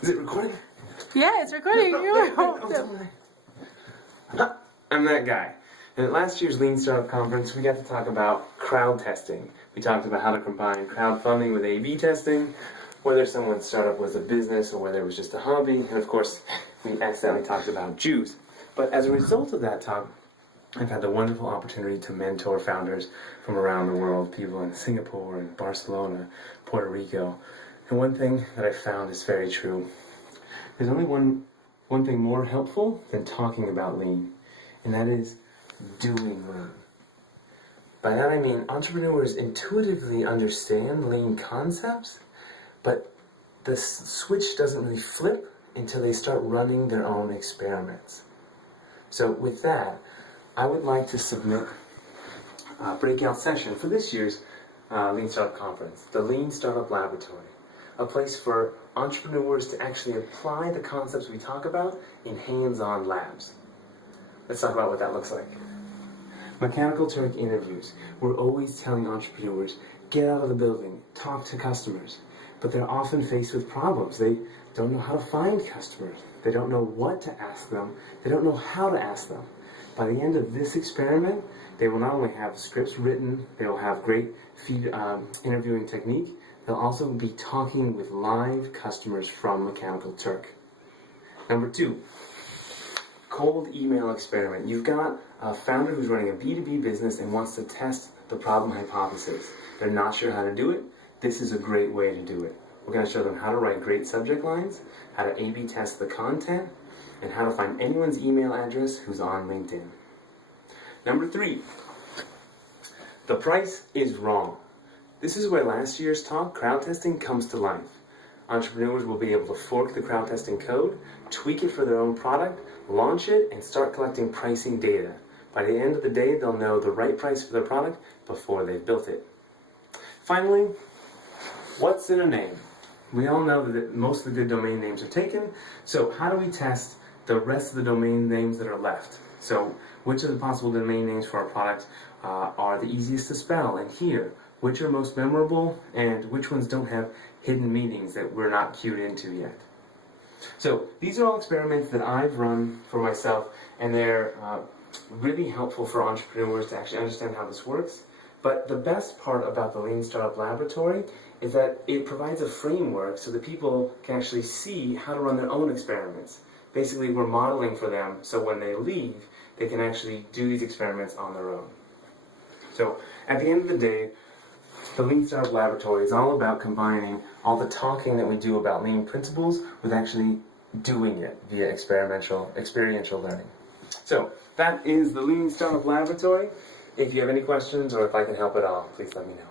Is it recording? Yeah, it's recording. I'm that guy. And at last year's Lean Startup Conference, we got to talk about crowd testing. We talked about how to combine crowdfunding with A/B testing, whether someone's startup was a business or whether it was just a hobby, and of course, we accidentally talked about Jews. But as a result of that talk, I've had the wonderful opportunity to mentor founders from around the world, people in Singapore and Barcelona, Puerto Rico. And one thing that I found is very true. There's only one thing more helpful than talking about Lean, and that is doing Lean. By that I mean entrepreneurs intuitively understand Lean concepts, but the switch doesn't really flip until they start running their own experiments. So with that, I would like to submit a breakout session for this year's Lean Startup Conference, the Lean Startup Laboratory, a place for entrepreneurs to actually apply the concepts we talk about in hands-on labs. Let's talk about what that looks like. Mechanical Turk interviews. We're always telling entrepreneurs, get out of the building, talk to customers. But they're often faced with problems. They don't know how to find customers. They don't know what to ask them. They don't know how to ask them. By the end of this experiment, they will not only have scripts written, they will have great interviewing technique, they'll also be talking with live customers from Mechanical Turk. Number 2, cold email experiment. You've got a founder who's running a B2B business and wants to test the problem hypothesis. They're not sure how to do it. This is a great way to do it. We're going to show them how to write great subject lines, how to A/B test the content, and how to find anyone's email address who's on LinkedIn. Number 3, the price is wrong. This is where last year's talk, crowd testing, comes to life. Entrepreneurs will be able to fork the crowd testing code, tweak it for their own product, launch it, and start collecting pricing data. By the end of the day, they'll know the right price for their product before they've built it. Finally, what's in a name? We all know that most of the good domain names are taken, so how do we test the rest of the domain names that are left? So which of the possible domain names for our product are the easiest to spell and hear? Which are most memorable, and which ones don't have hidden meanings that we're not cued into yet? So these are all experiments that I've run for myself, and they're really helpful for entrepreneurs to actually understand how this works. But the best part about the Lean Startup Laboratory is that it provides a framework so that people can actually see how to run their own experiments. Basically, we're modeling for them so when they leave, they can actually do these experiments on their own. So at the end of the day, the Lean Startup Laboratory is all about combining all the talking that we do about Lean principles with actually doing it via experiential learning. So that is the Lean Startup Laboratory. If you have any questions or if I can help at all, please let me know.